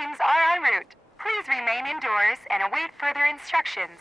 teams are en route. Please remain indoors and await further instructions.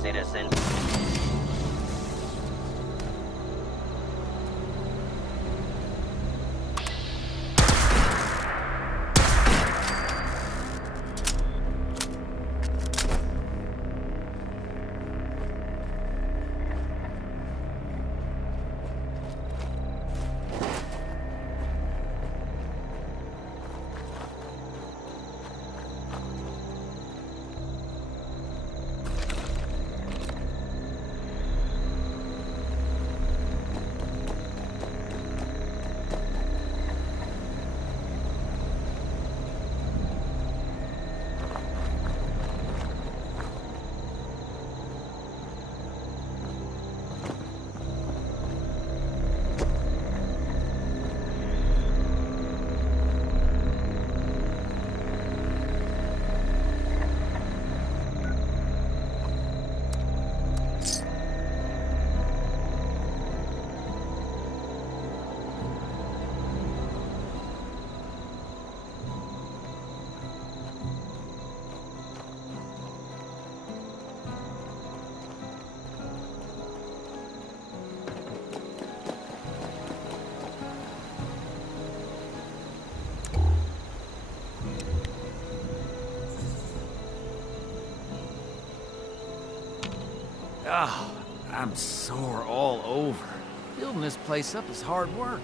Citizen. Oh, I'm sore all over. Building this place up is hard work.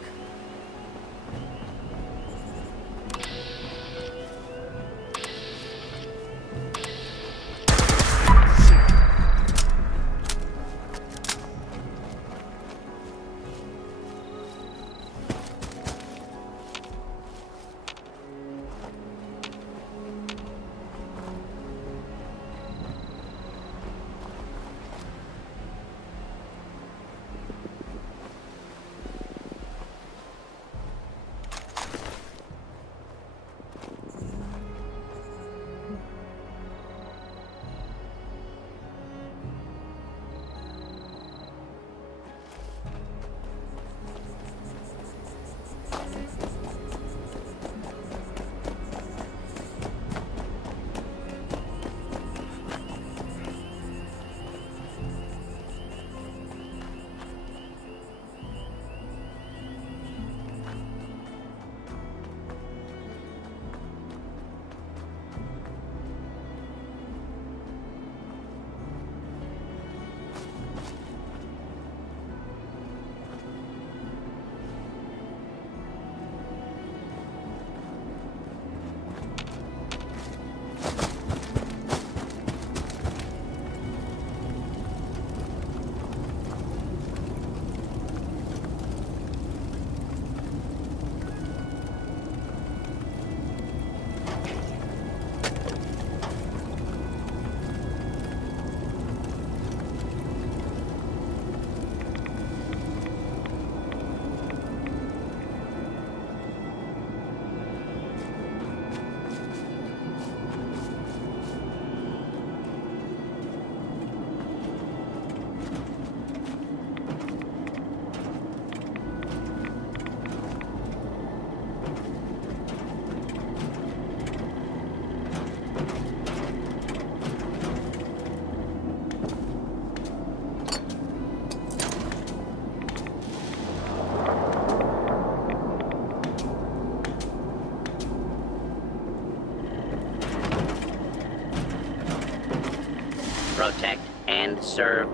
serve.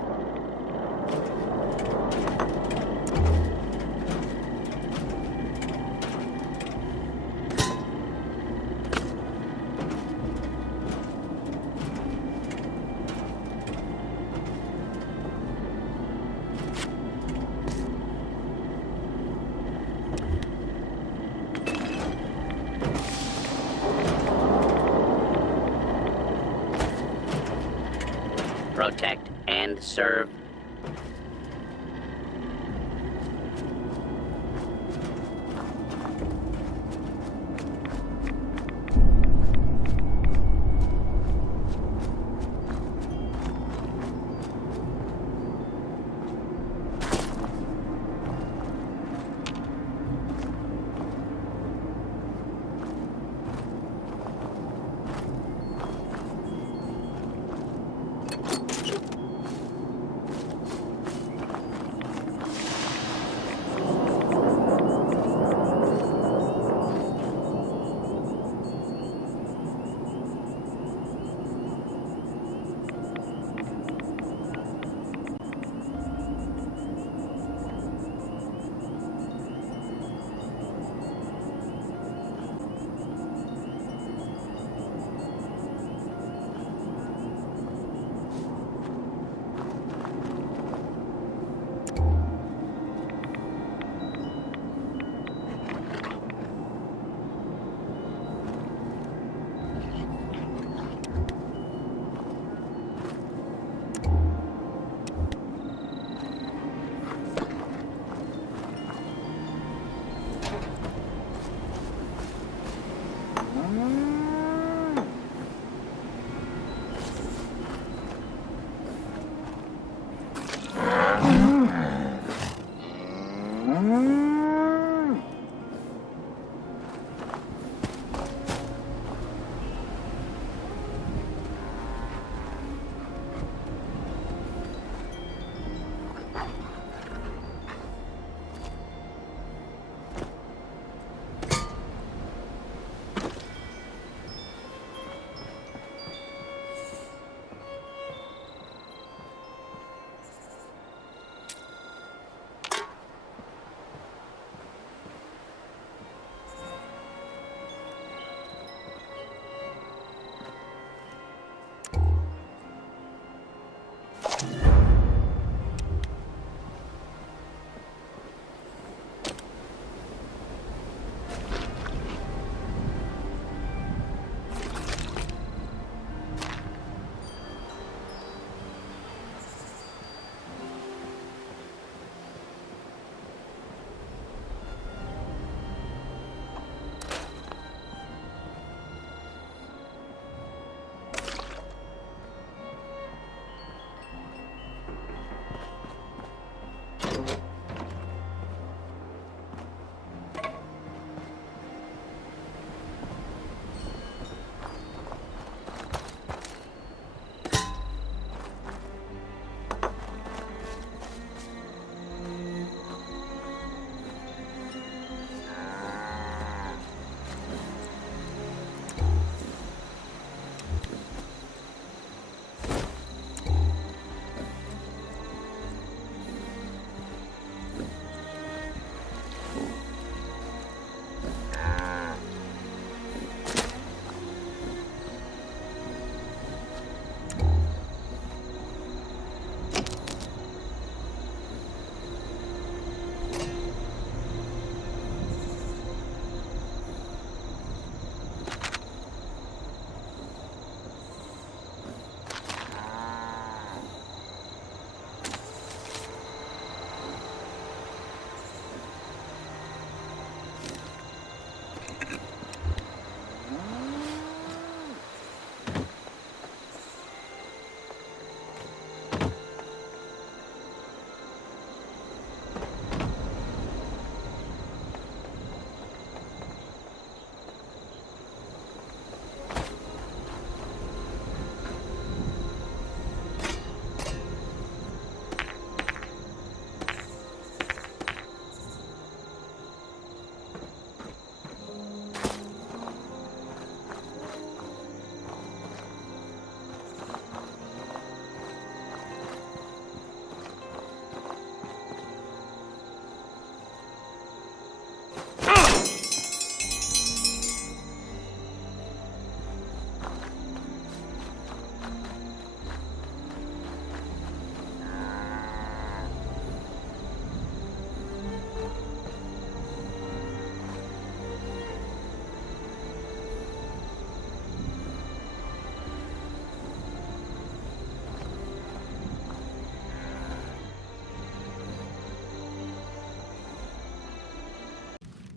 Protect and serve.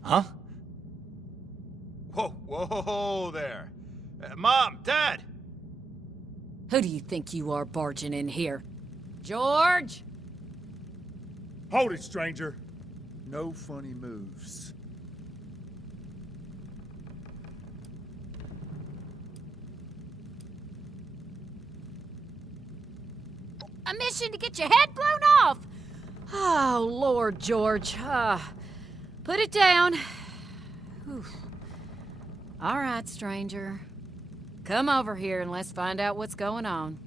Huh? Whoa, whoa there. Mom, Dad! Who do you think you are barging in here? George? Hold it, stranger. No funny moves. A mission to get your head blown off! Oh, Lord, George. Put it down. Whew. All right, stranger. Come over here and let's find out what's going on.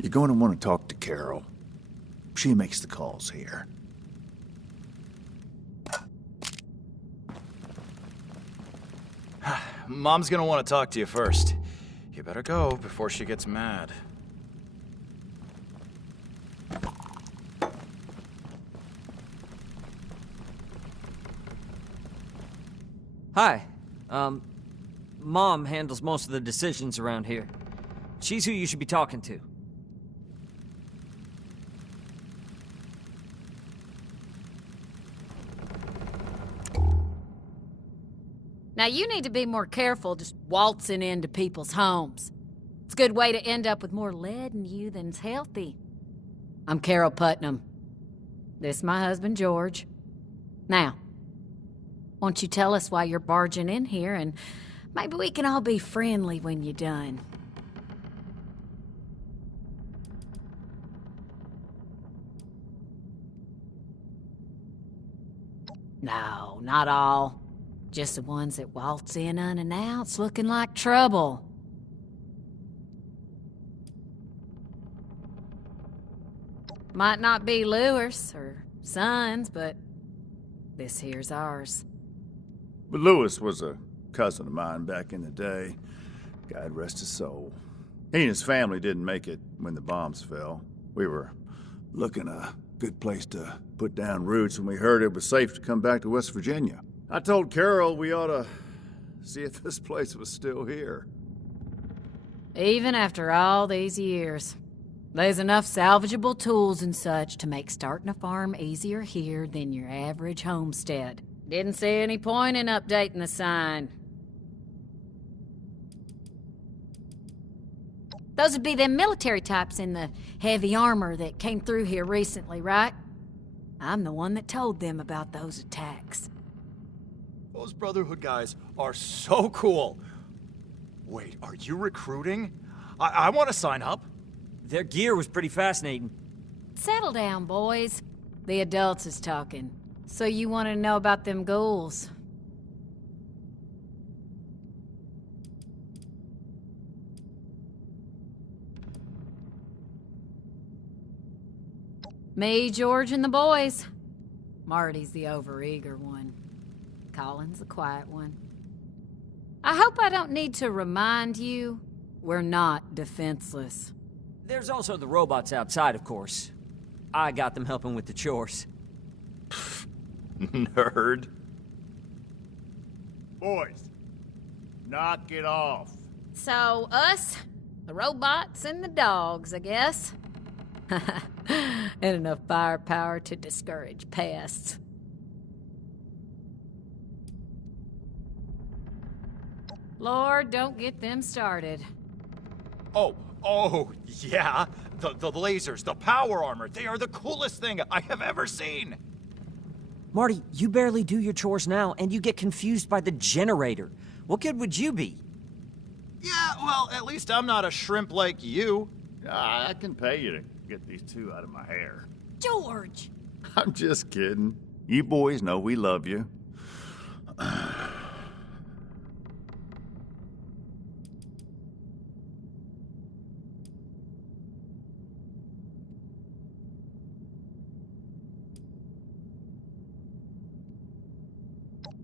You're going to want to talk to Carol. She makes the calls here. Mom's gonna want to talk to you first. You better go before she gets mad. Hi. Mom handles most of the decisions around here. She's who you should be talking to. Now, you need to be more careful just waltzing into people's homes. It's a good way to end up with more lead in you than's healthy. I'm Carol Putnam. This is my husband, George. Now, won't you tell us why you're barging in here, and maybe we can all be friendly when you're done. No, not all. Just the ones that waltz in unannounced looking like trouble. Might not be Lewis or Sons, but this here's ours. But Lewis was a cousin of mine back in the day. God rest his soul. He and his family didn't make it when the bombs fell. We were looking a good place to put down roots when we heard it was safe to come back to West Virginia. I told Carol we ought to see if this place was still here. Even after all these years, there's enough salvageable tools and such to make starting a farm easier here than your average homestead. Didn't see any point in updating the sign. Those would be them military types in the heavy armor that came through here recently, right? I'm the one that told them about those attacks. Those Brotherhood guys are so cool. Wait, are you recruiting? I want to sign up. Their gear was pretty fascinating. Settle down, boys. The adults is talking. So you want to know about them ghouls? Me, George, and the boys. Marty's the overeager one. Colin's the quiet one. I hope I don't need to remind you, we're not defenseless. There's also the robots outside, of course. I got them helping with the chores. Nerd. Boys, knock it off. So, us, the robots, and the dogs, I guess. And enough firepower to discourage pests. Lord, don't get them started. Oh, yeah. The lasers, the power armor, they are the coolest thing I have ever seen. Marty, you barely do your chores now, and you get confused by the generator. What good would you be? Yeah, well, at least I'm not a shrimp like you. I can pay you to get these two out of my hair. George! I'm just kidding. You boys know we love you.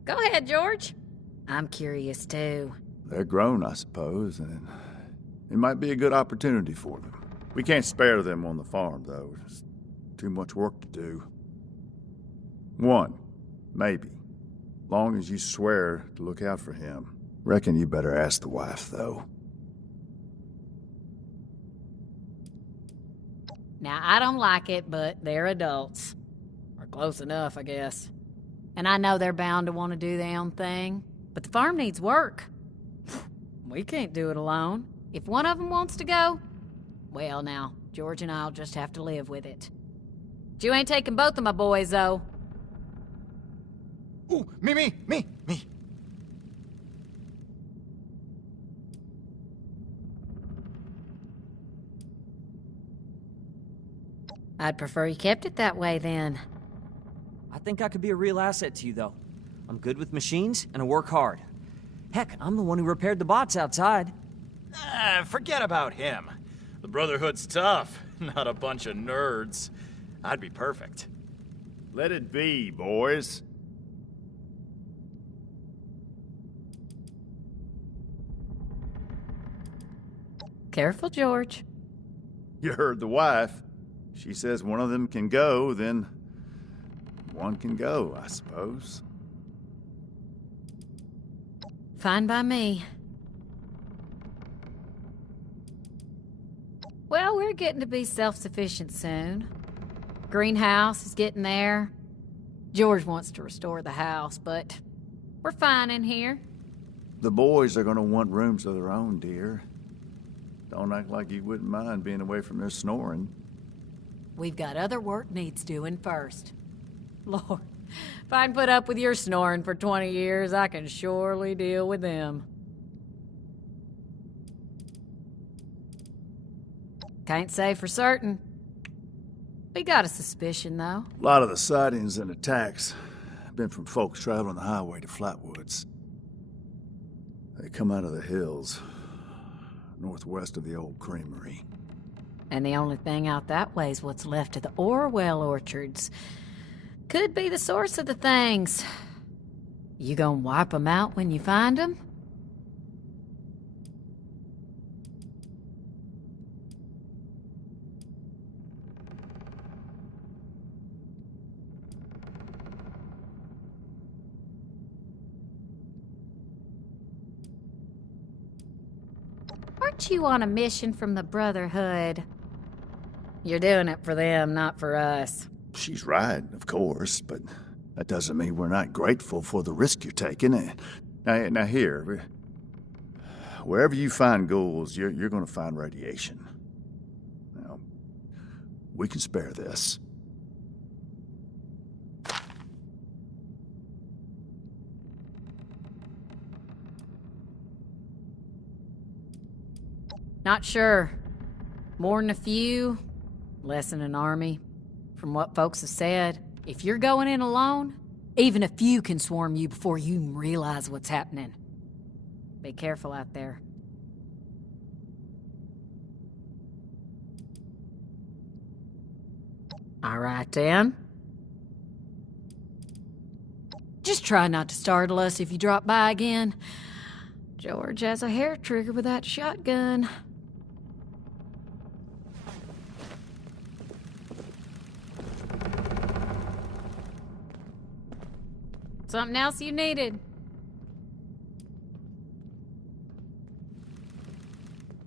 Go ahead, George. I'm curious, too. They're grown, I suppose, and it might be a good opportunity for them. We can't spare them on the farm, though. There's too much work to do. One, maybe. Long as you swear to look out for him. Reckon you better ask the wife, though. Now, I don't like it, but they're adults. Or close enough, I guess. And I know they're bound to want to do their own thing. But the farm needs work. We can't do it alone. If one of them wants to go, well now, George and I'll just have to live with it. But you ain't taking both of my boys, though. Ooh, me. I'd prefer you kept it that way, then. I think I could be a real asset to you, though. I'm good with machines, and I work hard. Heck, I'm the one who repaired the bots outside. Forget about him. The Brotherhood's tough, not a bunch of nerds. I'd be perfect. Let it be, boys. Careful, George. You heard the wife. She says one of them can go, then one can go, I suppose. Fine by me. Well, we're getting to be self-sufficient soon. Greenhouse is getting there. George wants to restore the house, but we're fine in here. The boys are gonna want rooms of their own, dear. Don't act like you wouldn't mind being away from their snoring. We've got other work needs doing first. Lord, if I can put up with your snoring for 20 years, I can surely deal with them. Can't say for certain. We got a suspicion, though. A lot of the sightings and attacks have been from folks traveling the highway to Flatwoods. They come out of the hills, northwest of the old creamery. And the only thing out that way is what's left of the Orwell orchards. Could be the source of the things. You gonna wipe them out when you find them? Aren't you on a mission from the Brotherhood? You're doing it for them, not for us. She's right, of course, but that doesn't mean we're not grateful for the risk you're taking. Now here, wherever you find ghouls, you're going to find radiation. Now, we can spare this. Not sure. More than a few, less than an army. From what folks have said, if you're going in alone, even a few can swarm you before you even realize what's happening. Be careful out there. All right, then. Just try not to startle us if you drop by again. George has a hair trigger with that shotgun. Something else you needed?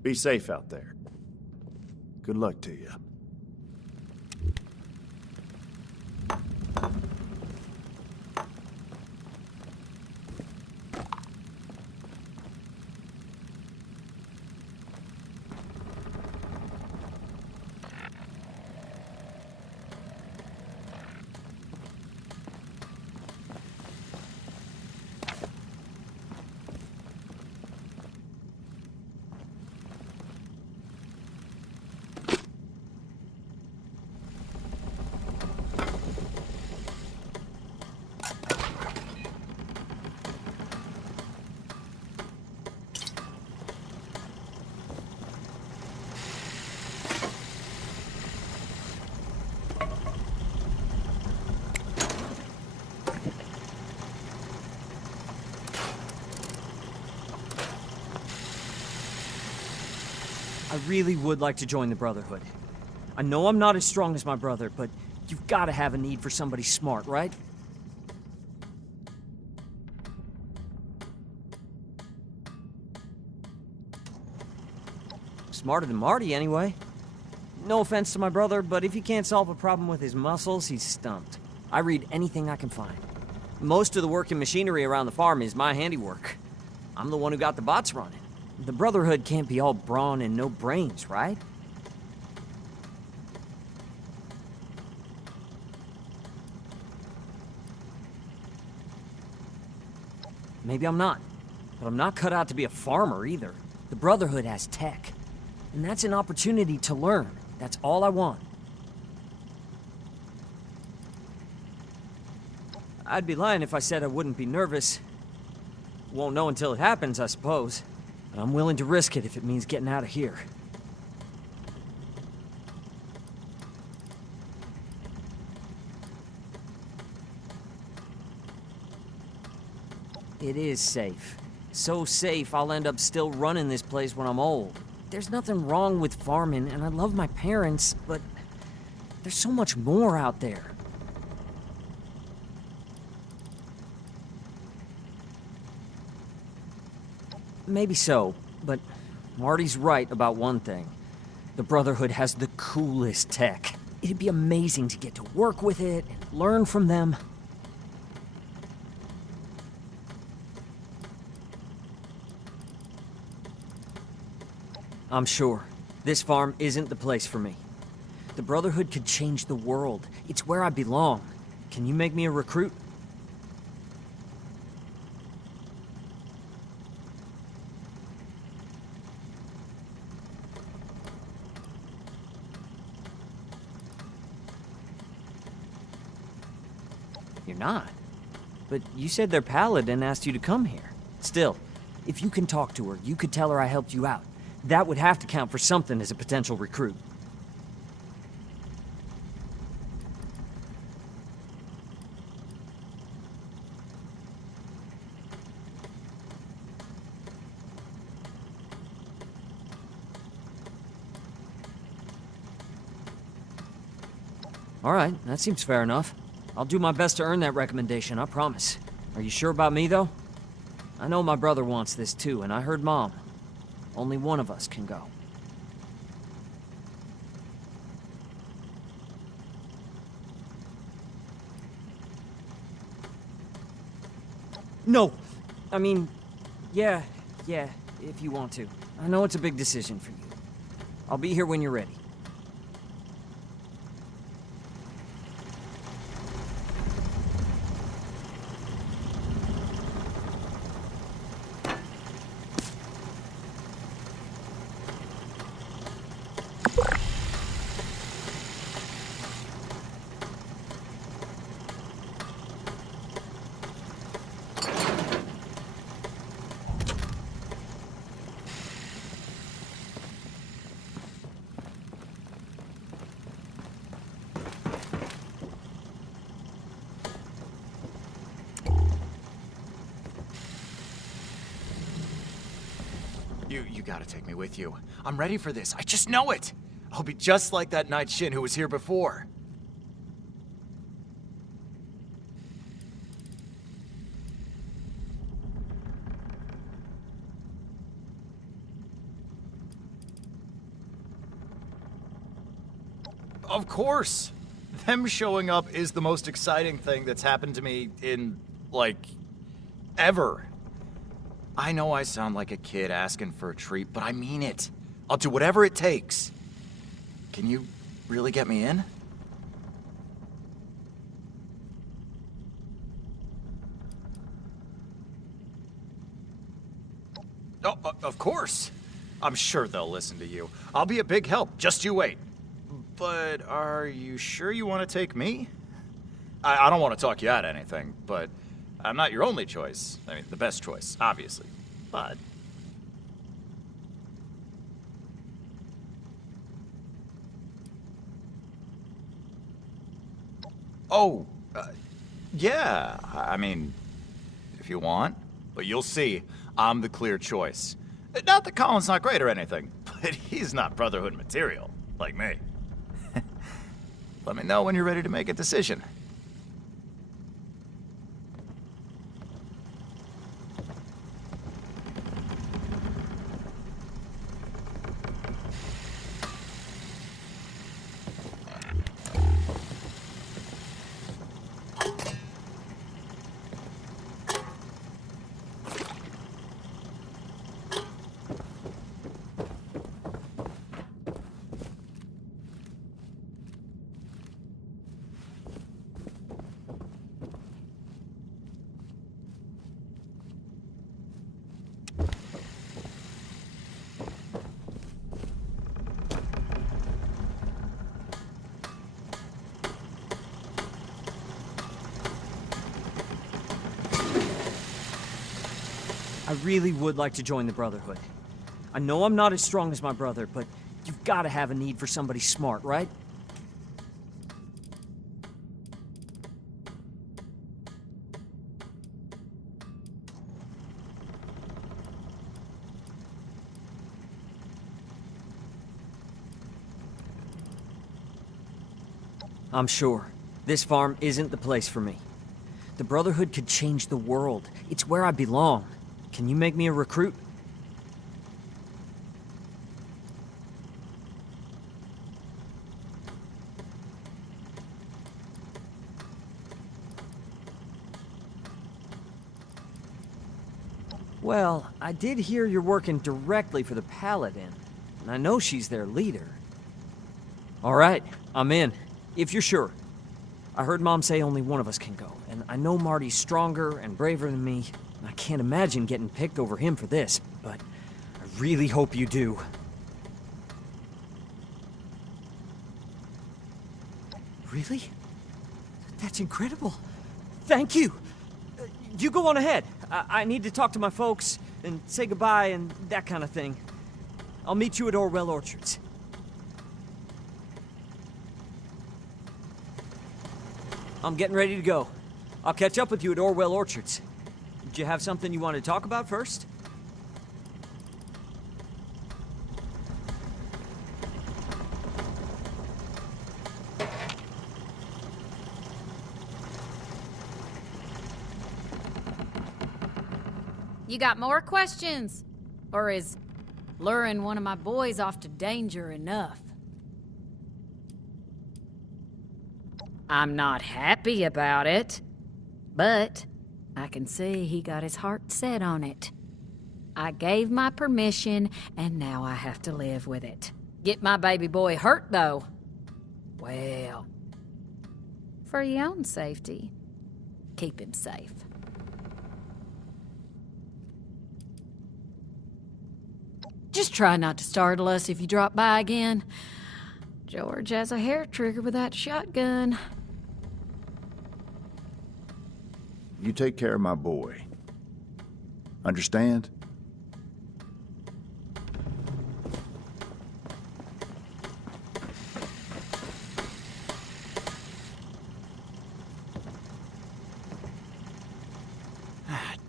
Be safe out there. Good luck to you. I really would like to join the Brotherhood. I know I'm not as strong as my brother, but you've got to have a need for somebody smart, right? Smarter than Marty, anyway. No offense to my brother, but if he can't solve a problem with his muscles, he's stumped. I read anything I can find. Most of the working machinery around the farm is my handiwork. I'm the one who got the bots running. The Brotherhood can't be all brawn and no brains, right? Maybe I'm not, but I'm not cut out to be a farmer either. The Brotherhood has tech, and that's an opportunity to learn. That's all I want. I'd be lying if I said I wouldn't be nervous. Won't know until it happens, I suppose. But I'm willing to risk it if it means getting out of here. It is safe. So safe, I'll end up still running this place when I'm old. There's nothing wrong with farming, and I love my parents, but there's so much more out there. Maybe so, but Marty's right about one thing. The Brotherhood has the coolest tech. It'd be amazing to get to work with it and learn from them. I'm sure. This farm isn't the place for me. The Brotherhood could change the world. It's where I belong. Can you make me a recruit? You're not. But you said their paladin asked you to come here. Still, if you can talk to her, you could tell her I helped you out. That would have to count for something as a potential recruit. All right, that seems fair enough. I'll do my best to earn that recommendation, I promise. Are you sure about me, though? I know my brother wants this too, and I heard Mom. Only one of us can go. No! I mean, yeah, if you want to. I know it's a big decision for you. I'll be here when you're ready. You gotta take me with you. I'm ready for this. I just know it. I'll be just like that Night Shin who was here before. Of course. Them showing up is the most exciting thing that's happened to me in, like, ever. I know I sound like a kid asking for a treat, but I mean it. I'll do whatever it takes. Can you really get me in? Oh, of course. I'm sure they'll listen to you. I'll be a big help. Just you wait. But are you sure you want to take me? I don't want to talk you out of anything, but I'm not your only choice. I mean, the best choice, obviously. But... Oh, yeah. I mean, if you want. But you'll see, I'm the clear choice. Not that Colin's not great or anything, but he's not Brotherhood material, like me. Let me know when you're ready to make a decision. I really would like to join the Brotherhood. I know I'm not as strong as my brother, but you've got to have a need for somebody smart, right? I'm sure. This farm isn't the place for me. The Brotherhood could change the world. It's where I belong. Can you make me a recruit? Well, I did hear you're working directly for the Paladin, and I know she's their leader. All right, I'm in, if you're sure. I heard Mom say only one of us can go, and I know Marty's stronger and braver than me. I can't imagine getting picked over him for this, but I really hope you do. Really? That's incredible. Thank you. You go on ahead. I need to talk to my folks and say goodbye and that kind of thing. I'll meet you at Orwell Orchards. I'm getting ready to go. I'll catch up with you at Orwell Orchards. Did you have something you want to talk about first? You got more questions? Or is luring one of my boys off to danger enough? I'm not happy about it, but I can see he got his heart set on it. I gave my permission, and now I have to live with it. Get my baby boy hurt, though. Well, for your own safety, keep him safe. Just try not to startle us if you drop by again. George has a hair trigger with that shotgun. You take care of my boy. Understand?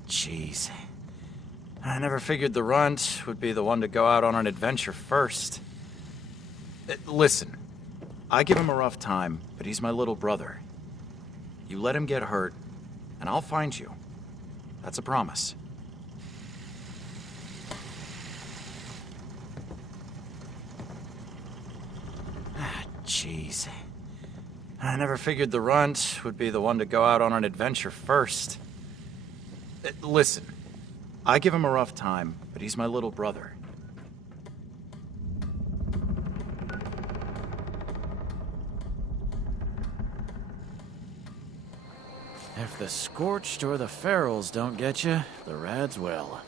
Jeez. I never figured the runt would be the one to go out on an adventure first. Listen, I give him a rough time, but he's my little brother. You let him get hurt, and I'll find you. That's a promise. Jeez. I never figured the runt would be the one to go out on an adventure first. Listen, I give him a rough time, but he's my little brother. If the Scorched or the Ferals don't get you, the Rads will.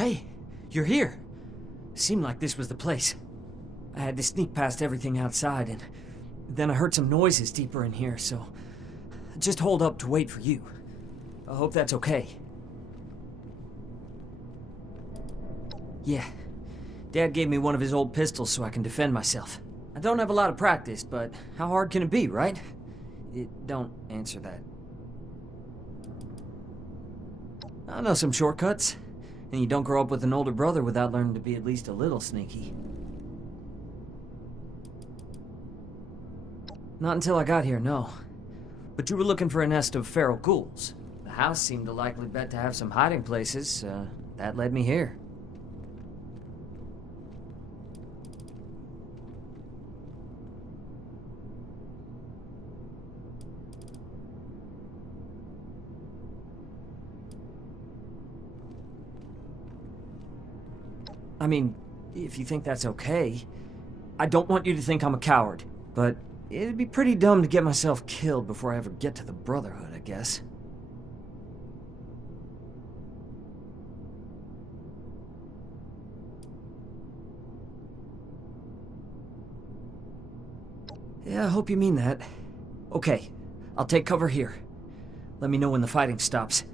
Hey, you're here. Seemed like this was the place. I had to sneak past everything outside, and then I heard some noises deeper in here, so I just holed up to wait for you. I hope that's okay. Yeah. Dad gave me one of his old pistols so I can defend myself. I don't have a lot of practice, but how hard can it be, right? Don't answer that. I know some shortcuts. And you don't grow up with an older brother without learning to be at least a little sneaky. Not until I got here, no. But you were looking for a nest of feral ghouls. The house seemed a likely bet to have some hiding places. That led me here. I mean, if you think that's okay, I don't want you to think I'm a coward, but it'd be pretty dumb to get myself killed before I ever get to the Brotherhood, I guess. Yeah, I hope you mean that. Okay, I'll take cover here. Let me know when the fighting stops.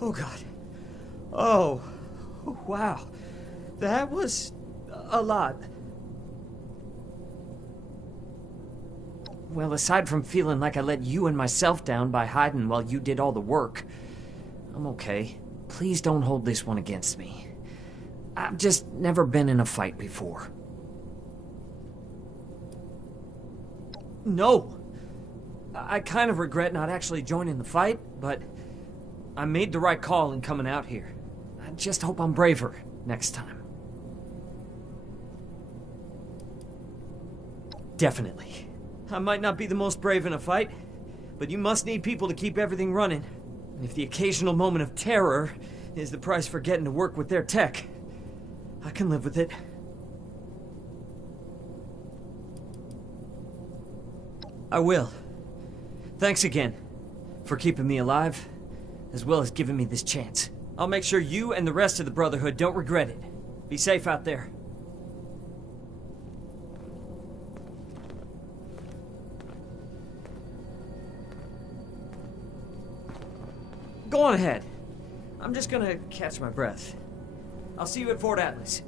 Oh, God. Oh, wow. That was a lot. Well, aside from feeling like I let you and myself down by hiding while you did all the work, I'm okay. Please don't hold this one against me. I've just never been in a fight before. No! I kind of regret not actually joining the fight, but I made the right call in coming out here. I just hope I'm braver next time. Definitely. I might not be the most brave in a fight, but you must need people to keep everything running. And if the occasional moment of terror is the price for getting to work with their tech, I can live with it. I will. Thanks again for keeping me alive, as well as giving me this chance. I'll make sure you and the rest of the Brotherhood don't regret it. Be safe out there. Go on ahead. I'm just gonna catch my breath. I'll see you at Fort Atlas.